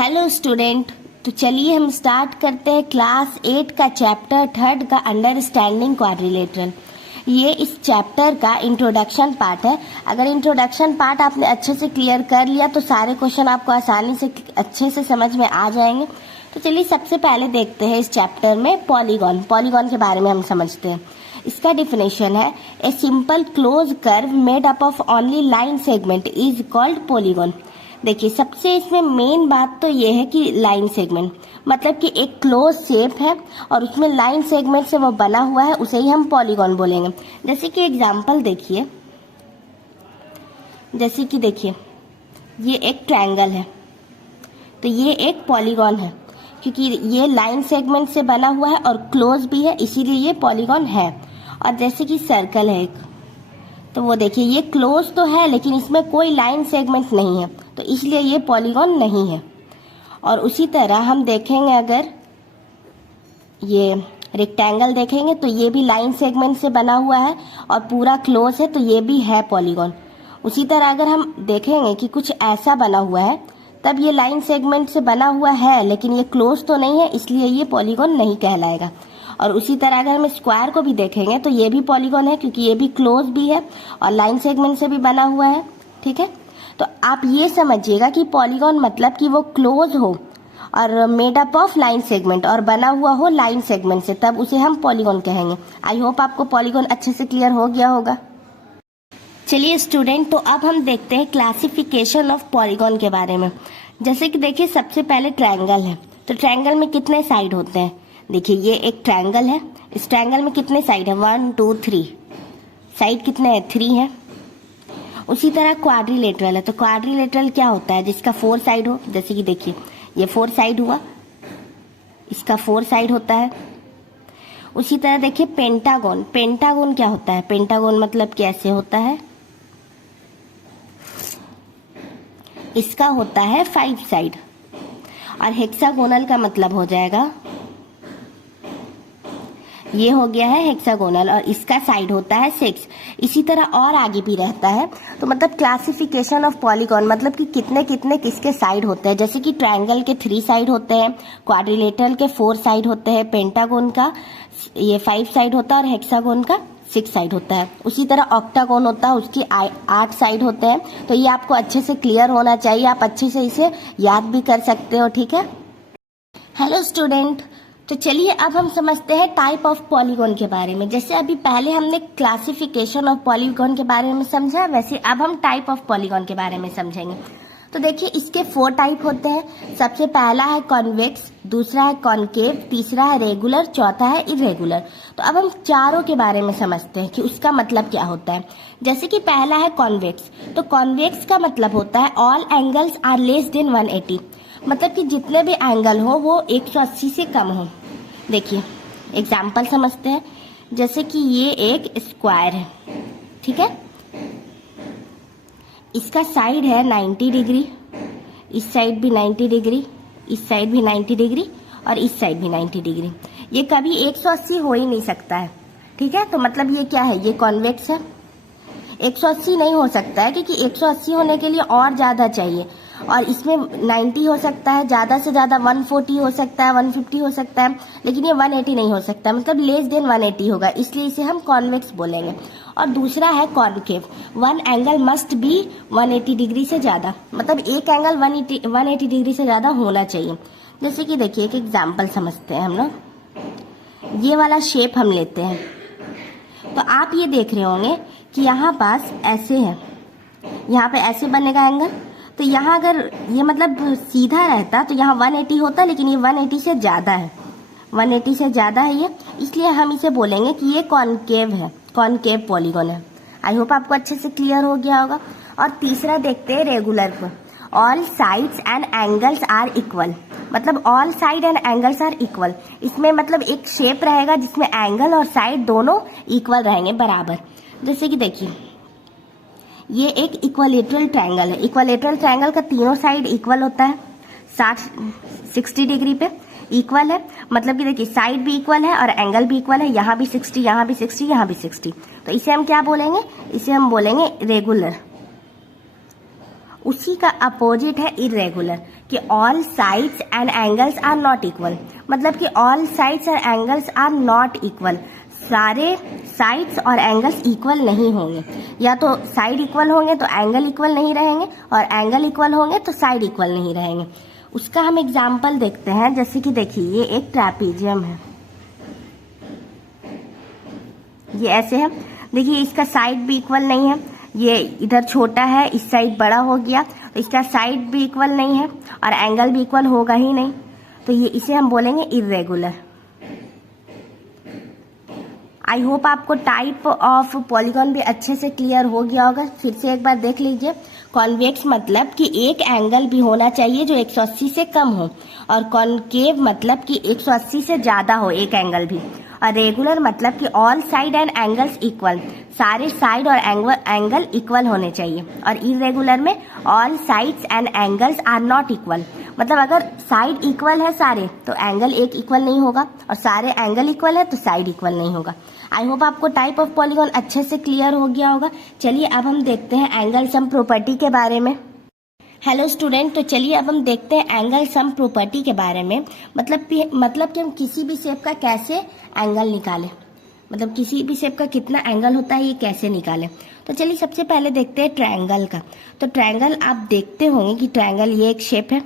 Hello student. तो चलिए हम स्टार्ट करते हैं क्लास 8 का चैप्टर 3 का अंडरस्टैंडिंग क्वाड्रिलेटरल। ये इस चैप्टर का इंट्रोडक्शन पार्ट है। अगर इंट्रोडक्शन पार्ट आपने अच्छे से क्लियर कर लिया तो सारे क्वेश्चन आपको आसानी से अच्छे से समझ में आ जाएंगे। तो चलिए सबसे पहले देखते हैं इस चैप्टर में पॉलीगॉन के बारे में हम समझते हैं। इसका डिफिनेशन है a simple close curve made up of only line segment is called polygon. देखिए सबसे इसमें मेन बात तो ये है कि लाइन सेगमेंट मतलब कि एक क्लोज शेप है और उसमें लाइन सेगमेंट से वो बना हुआ है, उसे ही हम पॉलीगॉन बोलेंगे। जैसे कि एग्जांपल देखिए, जैसे कि देखिए ये एक ट्रायंगल है तो ये एक पॉलीगॉन है क्योंकि ये लाइन सेगमेंट से बना हुआ है और क्लोज भी है, इसीलिए ये पॉलीगॉन है। और जैसे कि सर्कल है एक, तो वो देखिए ये क्लोज तो है लेकिन इसमें कोई लाइन सेगमेंट नहीं है तो इसलिए ये पॉलीगॉन नहीं है। और उसी तरह हम देखेंगे अगर ये रेक्टेंगल देखेंगे तो ये भी लाइन सेगमेंट से बना हुआ है और पूरा क्लोज है तो ये भी है पॉलीगॉन। उसी तरह अगर हम देखेंगे कि कुछ ऐसा बना हुआ है तब ये लाइन सेगमेंट से बना हुआ है लेकिन ये क्लोज तो नहीं है, इसलिए ये पॉलीगॉन नहीं कहलाएगा। और उसी तरह अगर हम स्क्वायर को भी देखेंगे तो ये भी पॉलीगॉन है क्योंकि ये भी क्लोज भी है और लाइन सेगमेंट से भी बना हुआ है। ठीक है, तो आप ये समझिएगा कि पॉलीगॉन मतलब कि वो क्लोज हो और made up of line segment और बना हुआ हो लाइन सेगमेंट से, तब उसे हम पॉलीगॉन कहेंगे। आई होप आपको पॉलीगॉन अच्छे से क्लियर हो गया होगा। चलिए स्टूडेंट, तो अब हम देखते हैं क्लासिफिकेशन ऑफ पॉलीगॉन के बारे में। जैसे कि देखिए सबसे पहले ट्रायंगल है, तो ट्रायंगल में कितने साइड होते हैं। देखिए ये एक ट्रायंगल है, इस ट्रायंगल में कितने साइड है, 1 2 3 साइड कितने हैं, 3 है। उसी तरह क्वाड्रिलेटरल है, तो क्वाड्रिलेटरल क्या होता है, जिसका 4 साइड हो। जैसे कि देखिए ये 4 साइड हुआ, इसका 4 साइड होता है। उसी तरह देखिए पेंटागन, पेंटागन क्या होता है, पेंटागन मतलब कैसे होता है, इसका होता है 5 साइड। और हेक्सागोनल का मतलब हो जाएगा, ये हो गया है हेक्सागोनल और इसका साइड होता है 6। इसी तरह और आगे भी रहता है। तो मतलब क्लासिफिकेशन ऑफ पॉलीगॉन मतलब कि कितने कितने किसके साइड होते हैं। जैसे कि ट्रायंगल के 3 साइड होते हैं, क्वाड्रिलेटरल के 4 साइड होते हैं, पेंटागन का ये 5 साइड होता है और हेक्सागोन का 6 साइड होता है। उसी तरह ऑक्टागोन होता है, उसकी 8 साइड होते हैं। तो ये आपको अच्छे से क्लियर होना चाहिए, आप अच्छे से इसे याद भी कर सकते हो। ठीक है, हेलो स्टूडेंट। तो चलिए अब हम समझते हैं टाइप ऑफ पॉलीगॉन के बारे में। जैसे अभी पहले हमने क्लासिफिकेशन ऑफ पॉलीगॉन के बारे में समझा, वैसे अब हम टाइप ऑफ पॉलीगॉन के बारे में समझेंगे। तो देखिए इसके 4 टाइप होते हैं। सबसे पहला है कॉन्वेक्स, दूसरा है कॉनकेव, तीसरा है रेगुलर, चौथा है इरेगुलर। तो अब हम चारों के बारे में समझते हैं कि उसका मतलब क्या होता है। जैसे कि पहला है कॉन्वेक्स, तो कॉन्वेक्स का मतलब होता है all angles are less than 180, मतलब कि जितने भी एंगल हो वो 180 से कम हो। देखिए एग्जाम्पल समझते हैं। जैसे कि ये एक स्क्वायर है, ठीक है, इसका साइड है 90 डिग्री, इस साइड भी 90 डिग्री, इस साइड भी 90 डिग्री और इस साइड भी 90 डिग्री। ये कभी 180 हो ही नहीं सकता है। ठीक है, तो मतलब ये क्या है, ये कॉन्वेक्स है। 180 नहीं हो सकता है क्योंकि 180 होने के लिए और ज़्यादा चाहिए और इसमें 90 हो सकता है, ज़्यादा से ज़्यादा 140 हो सकता है, 150 हो सकता है, लेकिन ये 180 नहीं हो सकता, मतलब लेस देन 180 होगा, इसलिए इसे हम कॉन्वेक्स बोलेंगे। और दूसरा है concave, 1 angle must be 180 degree से ज़्यादा, मतलब एक एंगल 180 डिग्री से ज़्यादा होना चाहिए। जैसे कि देखिए एक एग्जाम्पल समझते हैं हम लोग। ये वाला शेप हम लेते हैं, तो आप ये देख रहे होंगे कि यहाँ पास ऐसे है, यहाँ पे ऐसे बनेगा एंगल। तो यहाँ अगर ये मतलब सीधा रहता तो यहाँ 180 होता, लेकिन ये 180 से ज़्यादा है, 180 से ज़्यादा है ये, इसलिए हम इसे बोलेंगे कि ये कॉनकेव है, कॉनकेव पॉलीगॉन है। आई होप आपको अच्छे से क्लियर हो गया होगा। और तीसरा देखते हैं रेगुलर को। All sides and angles are equal, मतलब all side and angles are equal. इसमें मतलब एक शेप रहेगा जिसमें एंगल और साइड दोनों इक्वल रहेंगे, बराबर। जैसे कि देखिए ये एक इक्वलेटरल ट्रायंगल है। इक्वलेटरल ट्रायंगल का तीनों साइड इक्वल होता है, 60 डिग्री पे इक्वल है, मतलब कि देखिए साइड भी इक्वल है और एंगल भी इक्वल है, यहाँ भी 60, यहाँ भी 60, यहाँ भी 60। तो इसे हम क्या बोलेंगे, इसे हम बोलेंगे रेगुलर। उसी का अपोजिट है इरेगुलर, कि all sides and angles are not equal. मतलब कि ऑल साइड्स और एंगल्स आर नॉट इक्वल, सारे साइड्स और एंगल्स इक्वल नहीं होंगे। या तो साइड इक्वल होंगे तो एंगल इक्वल नहीं रहेंगे, और एंगल इक्वल होंगे तो साइड इक्वल नहीं रहेंगे। उसका हम एग्जाम्पल देखते हैं। जैसे कि देखिए, ये एक ट्रैपीजियम है, ये ऐसे है। देखिए, इसका साइड भी इक्वल नहीं है, ये इधर छोटा है, इस साइड बड़ा हो गया, तो इसका साइड भी इक्वल नहीं है और एंगल भी इक्वल होगा ही नहीं, तो ये इसे हम बोलेंगे इर्रेगुलर। आई होप आपको टाइप ऑफ पॉलीगॉन भी अच्छे से क्लियर हो गया होगा। फिर से एक बार देख लीजिए। कॉन्वेक्स मतलब कि एक एंगल भी होना चाहिए जो 180 से कम हो, और कॉन्केव मतलब कि 180 से ज्यादा हो एक एंगल भी, और रेगुलर मतलब कि all side and angles equal, सारे साइड और एंगल इक्वल होने चाहिए। और इरेगुलर में all sides and angles are not equal, मतलब अगर साइड इक्वल है सारे तो एंगल एक इक्वल नहीं होगा, और सारे एंगल इक्वल है तो साइड इक्वल नहीं होगा। आई होप आपको टाइप ऑफ पॉलीगॉन अच्छे से क्लियर हो गया होगा। चलिए अब हम देखते हैं एंगल सम प्रॉपर्टी के बारे में। हेलो स्टूडेंट, तो चलिए अब हम देखते हैं एंगल सम प्रॉपर्टी के बारे में। मतलब कि हम किसी भी शेप का कैसे एंगल निकालें, मतलब किसी भी शेप का कितना एंगल होता है ये कैसे निकालें। तो चलिए सबसे पहले देखते हैं ट्रायंगल का। तो ट्रायंगल आप देखते होंगे कि ट्रायंगल ये एक शेप है,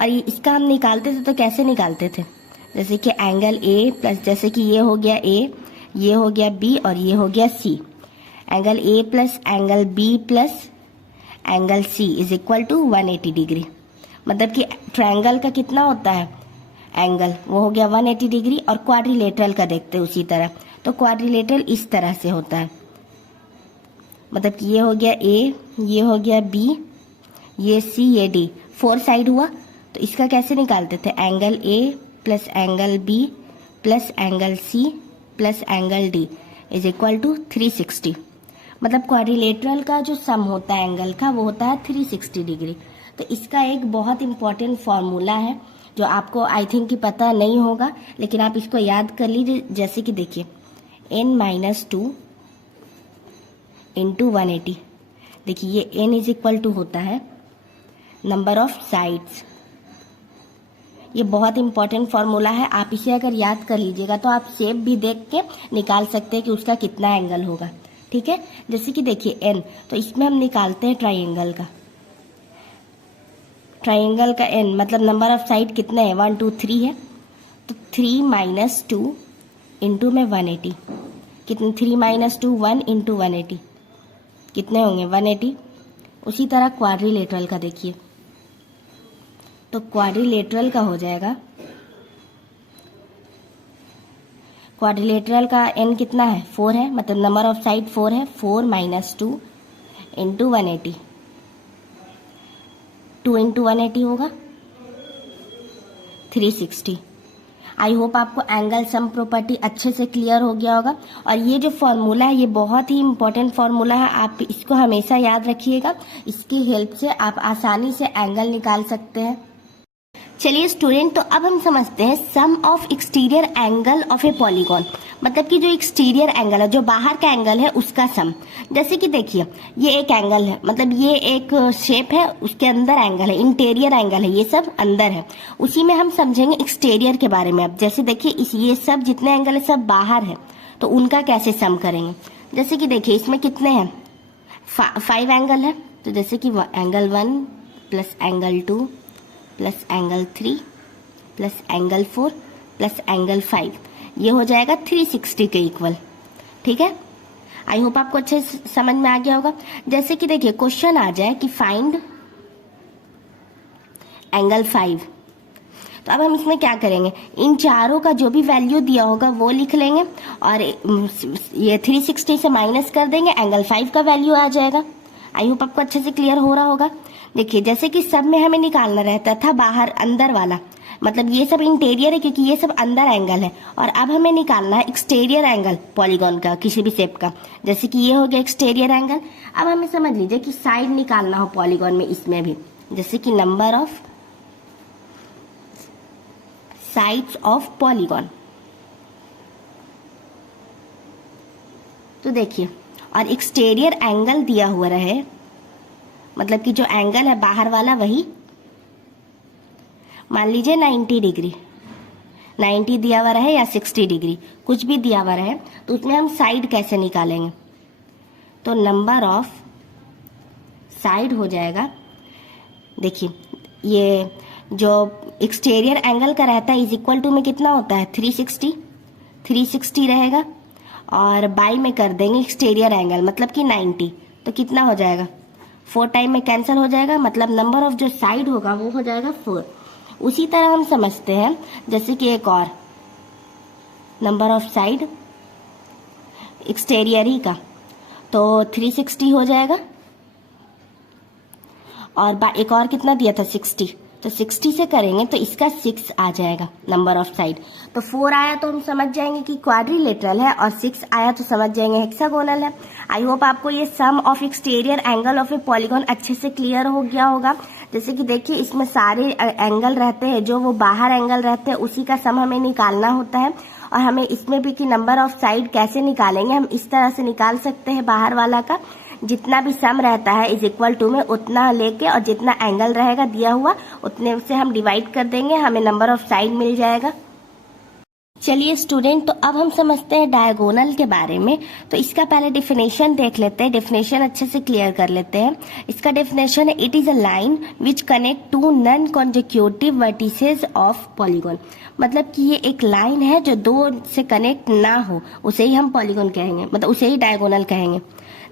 और इसका हम निकालते थे तो कैसे निकालते थे, जैसे कि एंगल ए प्लस, जैसे कि ये हो गया ए, ये हो गया बी और ये हो गया C. Angle A plus angle B plus angle C is equal to 180 degree. मतलब कि ट्रायंगल का कितना होता है एंगल, वो हो गया 180 डिग्री। और क्वाड्रिलेटरल का देखते हैं उसी तरह। तो क्वाड्रिलेटरल इस तरह से होता है, मतलब कि ये हो गया ए, ये हो गया बी, ये सी, ये डी, 4 साइड हुआ। तो इसका कैसे निकालते थे, angle A plus angle B plus angle C plus angle D is equal to 360। मतलब क्वाड्रिलेटरल का जो सम होता है एंगल का वो होता है 360 डिग्री। तो इसका एक बहुत इंपॉर्टेंट फॉर्मूला है जो आपको आई थिंक कि पता नहीं होगा, लेकिन आप इसको याद कर लीजिए। जैसे कि देखिए n-2 इंटू 180, देखिए ये n इज इक्वल टू होता है नंबर ऑफ साइड्स। ये बहुत इंपॉर्टेंट फॉर्मूला है, आप इसे अगर याद कर लीजिएगा तो आप शेप भी देख के निकाल सकते हैं कि उसका कितना एंगल होगा। ठीक है, जैसे कि देखिए n, तो इसमें हम निकालते हैं ट्रायंगल का। ट्रायंगल का n मतलब नंबर ऑफ साइड कितने हैं, 1 2 3 है, तो 3 माइनस 2 इंटू में 180, कितने 3 माइनस 2 1 इंटू 180 कितने होंगे 180। उसी तरह क्वाड्रिलेटरल का देखिए, तो क्वाड्रिलेटरल का हो जाएगा, क्वाड्रिलेटरल का n कितना है 4 है, मतलब नंबर ऑफ साइड 4 है, 4 माइनस 2 इंटू 180, 2 इंटू 180 होगा 360। आई होप आपको एंगल सम प्रॉपर्टी अच्छे से क्लियर हो गया होगा। और ये जो फॉर्मूला है ये बहुत ही इंपॉर्टेंट फॉर्मूला है, आप इसको हमेशा याद रखिएगा। इसकी हेल्प से आप आसानी से एंगल निकाल सकते हैं। चलिए स्टूडेंट, तो अब हम समझते हैं sum of exterior angle of a polygon. मतलब कि जो एक्सटीरियर एंगल है, जो बाहर का एंगल है, उसका सम। जैसे कि देखिए ये एक एंगल है, मतलब ये एक शेप है, उसके अंदर एंगल है, इंटीरियर एंगल है, ये सब अंदर है। उसी में हम समझेंगे एक्सटीरियर के बारे में। अब जैसे देखिए ये सब जितने एंगल है सब बाहर है, तो उनका कैसे सम करेंगे। जैसे कि देखिए इसमें कितने हैं 5 एंगल है, तो जैसे कि angle 1 plus angle 2 plus angle 3 plus angle 4 plus angle 5, ये हो जाएगा 360 के इक्वल। ठीक है, आई होप आपको अच्छे से समझ में आ गया होगा। जैसे कि देखिए क्वेश्चन आ जाए कि फाइंड एंगल 5, तो अब हम इसमें क्या करेंगे, इन चारों का जो भी वैल्यू दिया होगा वो लिख लेंगे, और ये 360 से माइनस कर देंगे, एंगल 5 का वैल्यू आ जाएगा। आई होप आपको अच्छे से क्लियर हो रहा होगा। देखिए जैसे कि सब में हमें निकालना रहता था बाहर अंदर वाला, मतलब ये सब इंटीरियर है क्योंकि ये सब अंदर एंगल है, और अब हमें निकालना है एक्सटीरियर एंगल पॉलीगॉन का, किसी भी शेप का। जैसे कि ये हो गया एक्सटीरियर एंगल। अब हमें समझ लीजिए कि साइड निकालना हो पॉलीगॉन में, इसमें भी जैसे कि number of sides of polygon. तो देखिए, और एक्सटीरियर एंगल दिया हुआ रहे मतलब कि जो एंगल है बाहर वाला वही, मान लीजिए 90 डिग्री, 90 दिया हुआ रहे या 60 डिग्री, कुछ भी दिया हुआ रहे, तो उसमें हम साइड कैसे निकालेंगे? तो नंबर ऑफ साइड हो जाएगा, देखिए ये जो एक्सटीरियर एंगल का रहता है इज इक्वल टू में कितना होता है 360 रहेगा, और बाई में कर देंगे एक्सटीरियर एंगल मतलब कि 90, तो कितना हो जाएगा 4 टाइम में कैंसिल हो जाएगा, मतलब नंबर ऑफ जो साइड होगा वो हो जाएगा 4। उसी तरह हम समझते हैं जैसे कि एक और नंबर ऑफ साइड एक्सटीरियर ही का, तो 360 हो जाएगा, और एक और कितना दिया था 60, तो 60 से करेंगे तो इसका 6 आ जाएगा नंबर ऑफ साइड। तो 4 आया तो हम समझ जाएंगे कि क्वाड्रिलेटरल है, और 6 आया तो समझ जाएंगे हेक्सागोनल है। आई होप आपको ये sum of exterior angle of a polygon अच्छे से क्लियर हो गया होगा। जैसे कि देखिए इसमें सारे एंगल रहते हैं, जो वो बाहर एंगल रहते हैं उसी का सम हमें निकालना होता है, और हमें इसमें भी कि नंबर ऑफ साइड कैसे निकालेंगे, हम इस तरह से निकाल सकते हैं बाहर वाला का, जितना भी सम रहता है इज इक्वल टू में उतना लेके, और जितना एंगल रहेगा दिया हुआ उतने से हम डिवाइड कर देंगे, हमें नंबर ऑफ साइड मिल जाएगा। चलिए स्टूडेंट, तो अब हम समझते हैं डायगोनल के बारे में। तो इसका पहले डेफिनेशन देख लेते हैं, डेफिनेशन अच्छे से क्लियर कर लेते हैं। इसका डेफिनेशन है it is a line which connect two non consecutive vertices of polygon. मतलब कि ये एक लाइन है जो दो से कनेक्ट ना हो, उसे ही हम पॉलीगॉन कहेंगे, मतलब उसे ही डायगोनल कहेंगे।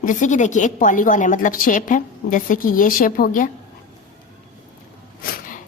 जैसे कि देखिए एक पॉलीगॉन है, मतलब शेप है, जैसे कि ये शेप हो गया,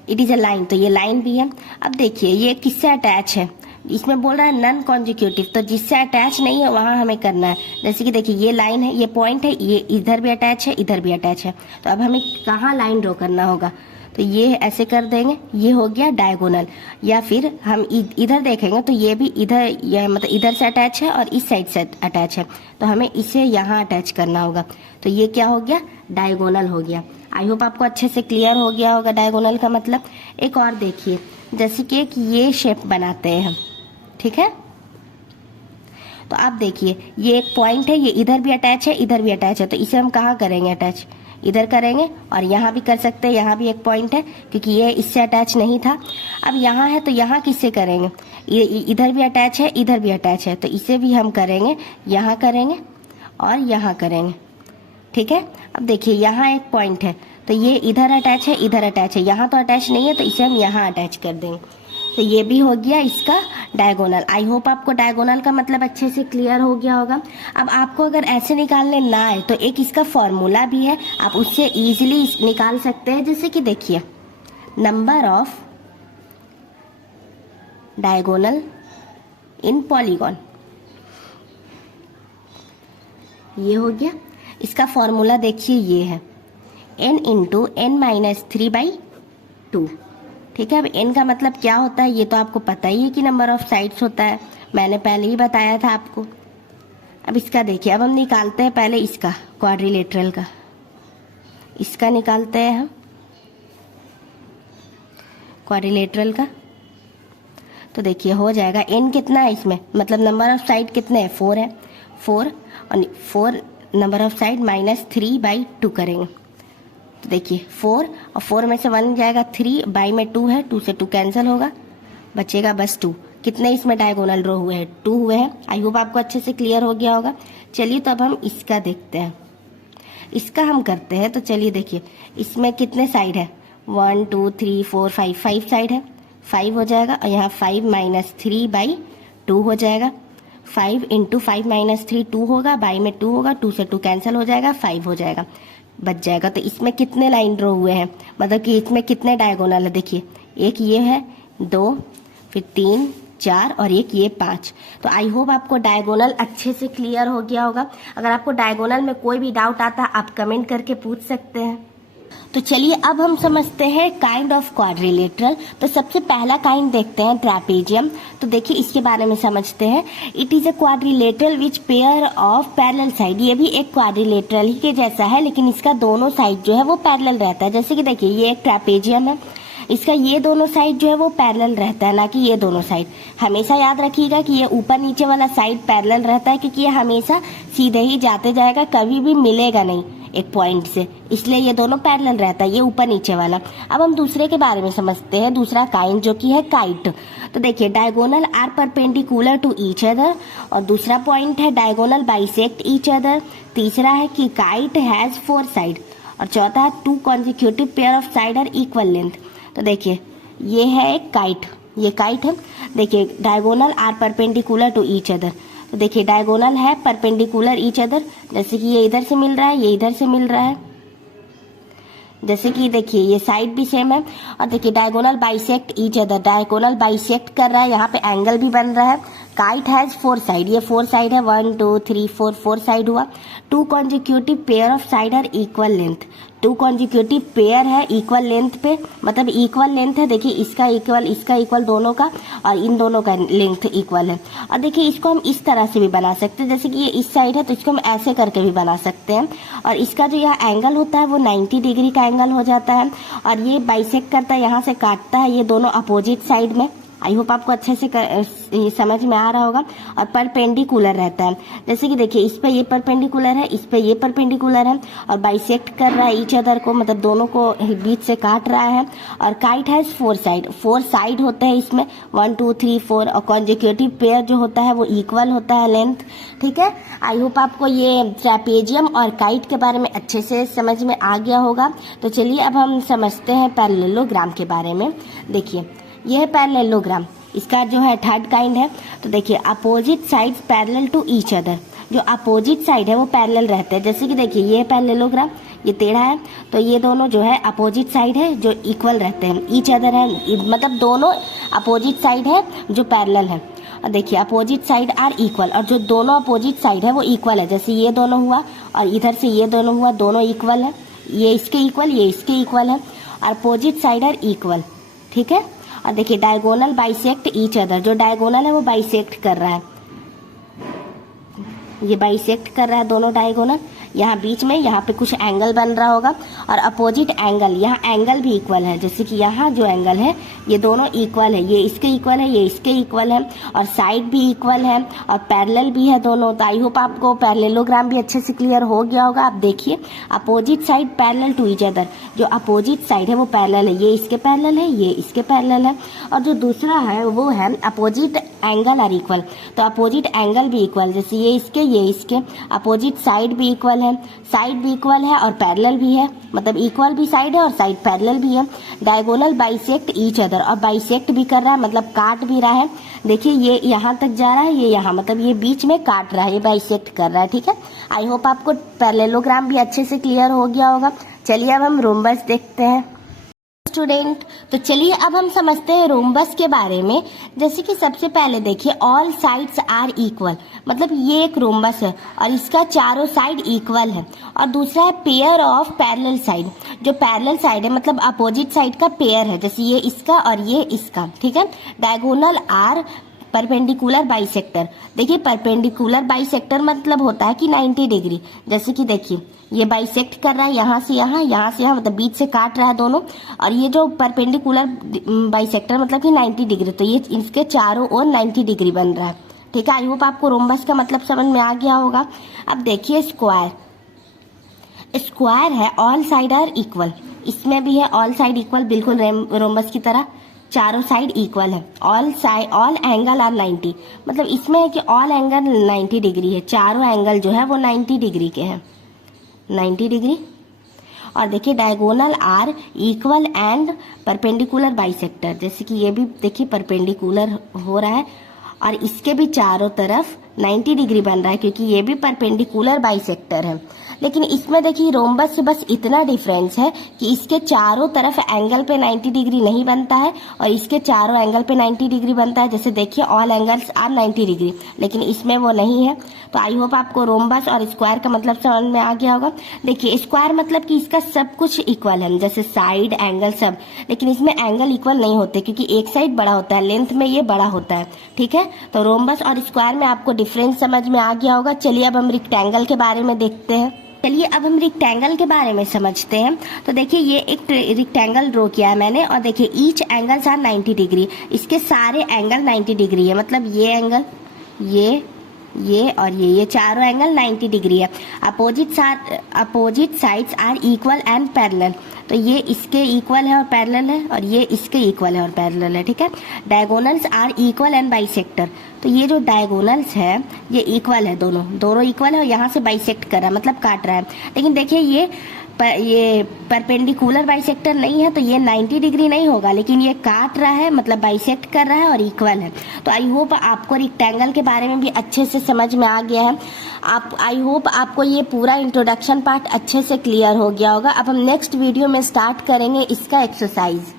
इट इज अ लाइन, तो ये लाइन भी है। अब देखिए ये किससे अटैच है, इसमें बोल रहा है नॉन कॉन्जिक्यूटिव, तो जिससे अटैच नहीं है वहां हमें करना है। जैसे कि देखिए ये लाइन है, ये पॉइंट है, ये इधर भी अटैच है, इधर भी अटैच है, तो अब हमें कहाँ लाइन ड्रॉ करना होगा, तो ये ऐसे कर देंगे, ये हो गया डायगोनल। या फिर हम इधर देखेंगे तो ये भी इधर, ये मतलब इधर से अटैच है और इस साइड से अटैच है, तो हमें इसे यहाँ अटैच करना होगा, तो ये क्या हो गया डायगोनल हो गया। आई होप आपको अच्छे से क्लियर हो गया होगा डायगोनल का मतलब। एक और देखिए, जैसे कि एक ये शेप बनाते हैं हम, ठीक है, तो आप देखिए ये एक पॉइंट है, ये इधर भी अटैच है, इधर भी अटैच है, तो इसे हम कहाँ करेंगे अटैच, इधर करेंगे, और यहाँ भी कर सकते हैं, यहाँ भी एक पॉइंट है क्योंकि ये इससे अटैच नहीं था। अब यहाँ है तो यहाँ किससे करेंगे, ये इधर भी अटैच है, इधर भी अटैच है, तो इसे भी हम करेंगे, यहाँ करेंगे और यहाँ करेंगे, ठीक है। अब देखिए यहाँ एक पॉइंट है, तो ये इधर अटैच है, इधर अटैच है, यहाँ तो अटैच नहीं है, तो इसे हम यहाँ अटैच कर देंगे, तो ये भी हो गया इसका डायगोनल। आई होप आपको डायगोनल का मतलब अच्छे से क्लियर हो गया होगा। अब आपको अगर ऐसे निकालने ना आए तो एक इसका फॉर्मूला भी है, आप उससे इजीली निकाल सकते हैं। जैसे कि देखिए number of diagonal in polygon, ये हो गया। इसका फॉर्मूला देखिए ये है n इंटू n माइनस 3/2, ठीक है। अब n का मतलब क्या होता है ये तो आपको पता ही है कि नंबर ऑफ साइड्स होता है, मैंने पहले ही बताया था आपको। अब इसका देखिए, अब हम निकालते हैं पहले इसका क्वाड्रिलेटरल का, इसका निकालते हैं हम क्वाड्रिलेटरल का, तो देखिए हो जाएगा n कितना है इसमें, मतलब नंबर ऑफ साइड कितने हैं 4 है, 4 और 4 नंबर ऑफ साइड माइनस 3/2 करेंगे, तो देखिए 4 और 4 में से 1 जाएगा, 3 बाई में 2 है, 2 से 2 कैंसिल होगा, बचेगा बस 2। कितने इसमें डायगोनल रो हुए हैं 2 हुए हैं। आई होप आपको अच्छे से क्लियर हो गया होगा। चलिए तो अब हम इसका देखते हैं, इसका हम करते हैं। तो चलिए देखिए इसमें कितने साइड है 1 2 3 4 5 साइड है, 5 हो जाएगा, और यहाँ 5 माइनस 3/2 हो जाएगा, 5 इंटू 5 माइनस 3 2 होगा, बाई में 2 होगा, 2 से 2 कैंसिल हो जाएगा, 5 हो जाएगा, बच जाएगा। तो इसमें कितने लाइन ड्रॉ हुए हैं, मतलब कि इसमें कितने डायगोनल है, देखिए एक ये है, 2, फिर 3 4 और एक ये 5। तो आई होप आपको डायगोनल अच्छे से क्लियर हो गया होगा। अगर आपको डायगोनल में कोई भी डाउट आता है आप कमेंट करके पूछ सकते हैं। तो चलिए अब हम समझते हैं काइंड ऑफ क्वाड्रिलेटरल। तो सबसे पहला काइंड देखते हैं ट्रापेजियम। तो देखिए इसके बारे में समझते हैं। It is a quadrilateral which pair of parallel side. ये भी एक क्वाड्रिलेटरल ही के जैसा है, लेकिन इसका दोनों साइड जो है वो पैरेलल रहता है। जैसे कि देखिए ये एक ट्रापेजियम है, इसका ये दोनों साइड जो है वो पैरेलल रहता है, ना कि ये दोनों साइड। हमेशा याद रखिएगा कि ये ऊपर नीचे वाला साइड पैरेलल रहता है, क्योंकि ये हमेशा सीधे ही जाते जाएगा, कभी भी मिलेगा नहीं। एक पॉइंट से, इसलिए ये दोनों पैरेलल रहता है, ये ऊपर नीचे वाला। अब हम दूसरे के बारे में समझते हैं, दूसरा काइंड जो कि है काइट। तो देखिए diagonal are perpendicular to each other, और दूसरा पॉइंट है डायगोनल बाइसेक्ट ईच अदर। तीसरा है कि काइट हैज 4 साइड, और चौथा है 2 consecutive pair of side are equal length. तो देखिए ये है एक काइट, ये काइट है। देखिए diagonal are perpendicular to each other, तो देखिए डायगोनल है परपेंडिकुलर ईच अदर, जैसे कि ये इधर से मिल रहा है, ये इधर से मिल रहा है, जैसे कि देखिए ये साइड भी सेम है। और देखिए diagonal bisect each other, diagonal bisect कर रहा है, यहाँ पे एंगल भी बन रहा है। काइट हैज 4 साइड, ये 4 साइड है, 1 2 3 4, 4 साइड हुआ। 2 consecutive pair of side are equal length, 2 consecutive pair है इक्वल लेंथ पे, मतलब इक्वल लेंथ है। देखिए इसका इक्वल दोनों का, और इन दोनों का लेंथ इक्वल है। और देखिए इसको हम इस तरह से भी बना सकते हैं, जैसे कि ये इस साइड है तो इसको हम ऐसे करके भी बना सकते हैं। और इसका जो यह एंगल होता है वो 90 डिग्री का एंगल हो जाता है। और ये बाइसेक्ट करता है, यहाँ से काटता है ये दोनों अपोजिट साइड में। आई होप आपको अच्छे से ये समझ में आ रहा होगा। और परपेंडिकुलर रहता है, जैसे कि देखिए इस पे ये परपेंडिकुलर है, इस पे ये परपेंडिकुलर है, और बाइसेक्ट कर रहा है ईच अदर को, मतलब दोनों को बीच से काट रहा है। और काइट हैज 4 साइड, 4 साइड होते हैं इसमें, 1 2 3 4, और कॉन्जिक्यूटिव पेयर जो होता है वो इक्वल होता है लेंथ। ठीक है, आई होप आपको ये ट्रेपेजियम और काइट के बारे में अच्छे से समझ में आ गया होगा। तो चलिए अब हम समझते हैं पैरेललोग्राम के बारे में। देखिए यह है पैरेललोग्राम, इसका जो है थर्ड काइंड है। तो देखिए opposite sides parallel to each other, जो अपोजिट साइड है वो पैरेलल रहते हैं। जैसे कि देखिए ये पैरेललोग्राम, ये टेढ़ा है, तो ये दोनों जो है अपोजिट साइड है जो इक्वल रहते हैं, ईच अदर है, मतलब दोनों अपोजिट साइड है जो पैरेलल है। और देखिए अपोजिट साइड आर इक्वल, और जो दोनों अपोजिट साइड है वो इक्वल है, जैसे ये दोनों हुआ और इधर से ये दोनों हुआ, दोनों इक्वल है, ये इसके इक्वल, ये इसके इक्वल है, अपोजिट साइड आर इक्वल। ठीक है, और देखिए डायगोनल बाइसेक्ट ईच अदर, जो डायगोनल है वो बाइसेक्ट कर रहा है, ये बाइसेक्ट कर रहा है दोनों डायगोनल। यहाँ बीच में यहाँ पे कुछ एंगल बन रहा होगा, और अपोजिट एंगल, यहाँ एंगल भी इक्वल है, जैसे कि यहाँ जो एंगल है ये दोनों इक्वल है, ये इसके इक्वल है, ये इसके इक्वल है, और साइड भी इक्वल है, और पैरेलल भी है दोनों। तो आई होप आपको पैरेललोग्राम भी अच्छे से क्लियर हो गया होगा। आप देखिए opposite side parallel to each other, जो अपोजिट साइड है वो पैरेलल है, ये इसके पैरेलल है, ये इसके पैरेलल है। और जो दूसरा है वो है अपोजिट एंगल आर इक्वल, तो अपोजिट एंगल भी इक्वल, जैसे ये इसके ये इसके, अपोजिट साइड भी इक्वल है, साइड भी इक्वल है और पैरेलल भी है, मतलब इक्वल भी साइड है और साइड पैरेलल भी है। डायगोनल बाइसेक्ट ईच अदर, और बाइसेक्ट भी कर रहा है, मतलब काट भी रहा है। देखिए ये यहाँ तक जा रहा है, ये यहाँ, मतलब ये बीच में काट रहा है, ये बाइसेक्ट कर रहा है। ठीक है, आई होप आपको पैरेललोग्राम भी अच्छे से क्लियर हो गया होगा। चलिए अब हम रोम्बस देखते हैं स्टूडेंट। तो चलिए अब हम समझते हैं रोम्बस के बारे में। जैसे कि सबसे पहले देखिए ऑल साइड्स आर इक्वल, मतलब ये एक रोम्बस है और इसका चारों साइड इक्वल है। और दूसरा है पेयर ऑफ पैरेलल साइड, जो पैरेलल साइड है मतलब अपोजिट साइड का पेयर है, जैसे ये इसका और ये इसका। ठीक है, डायगोनल आर परपेंडिकुलर बाइसेक्टर। देखिए परपेंडिकुलर बाइसेक्टर मतलब होता है कि 90 डिग्री, जैसे कि देखिए ये बाइसेक्ट कर रहा है यहाँ से यहाँ, यहाँ से यहाँ, मतलब बीच से काट रहा है दोनों। और ये जो परपेंडिकुलर बाइसेक्टर मतलब कि 90 डिग्री, तो ये इसके चारों ओर 90 डिग्री बन रहा है। ठीक है, आई होप आपको रोम्बस का मतलब समझ में आ गया होगा। अब देखिए स्क्वायर, स्क्वायर है ऑल साइड आर इक्वल, इसमें भी है ऑल साइड इक्वल, बिल्कुल रोम्बस की तरह चारों साइड इक्वल है। ऑल एंगल आर 90, मतलब इसमें है कि ऑल एंगल 90 डिग्री है, चारों एंगल जो है वो 90 डिग्री के हैं, 90 डिग्री। और देखिए diagonal are equal and perpendicular bisector, जैसे कि ये भी देखिए परपेंडिकुलर हो रहा है और इसके भी चारों तरफ 90 डिग्री बन रहा है, क्योंकि ये भी परपेंडिकुलर बाइसेक्टर है। लेकिन इसमें देखिए रोम्बस से बस इतना डिफरेंस है कि इसके चारों तरफ एंगल पे 90 डिग्री नहीं बनता है और इसके चारों एंगल पे 90 डिग्री बनता है। जैसे देखिए ऑल एंगल्स आर 90 डिग्री, लेकिन इसमें वो नहीं है। तो आई होप आपको रोम्बस और स्क्वायर का मतलब समझ में आ गया होगा। देखिए स्क्वायर मतलब कि इसका सब कुछ इक्वल है, जैसे साइड एंगल सब, लेकिन इसमें एंगल इक्वल नहीं होते क्योंकि एक साइड बड़ा होता है, लेंथ में ये बड़ा होता है। ठीक है, तो रोम्बस और स्क्वायर में आपको डिफरेंस समझ में आ गया होगा। चलिए अब हम रेक्टेंगल के बारे में देखते हैं। चलिए अब हम रेक्टेंगल के बारे में समझते हैं। तो देखिए ये एक रेक्टेंगल ड्रॉ किया है मैंने और देखिए ईच एंगल्स आर 90 डिग्री, इसके सारे एंगल 90 डिग्री है, मतलब ये एंगल, ये और ये चारों एंगल 90 डिग्री है। Opposite sides are equal and parallel, तो ये इसके इक्वल है और पैरेलल है, और ये इसके इक्वल है और पैरेलल है, ठीक है। Diagonals are equal and bisector, तो ये जो डायगोनल्स है ये इक्वल है, दोनों इक्वल है, और यहाँ से बाइसेक्ट कर रहा है मतलब काट रहा है। लेकिन देखिए ये परपेंडिकुलर बाइसेक्टर नहीं है, तो ये 90 डिग्री नहीं होगा, लेकिन ये काट रहा है मतलब बाइसेक्ट कर रहा है और इक्वल है। तो आई होप आपको रेक्टेंगल के बारे में भी अच्छे से समझ में आ गया है। आई होप आपको ये पूरा इंट्रोडक्शन पार्ट अच्छे से क्लियर हो गया होगा। अब हम नेक्स्ट वीडियो में स्टार्ट करेंगे इसका एक्सरसाइज।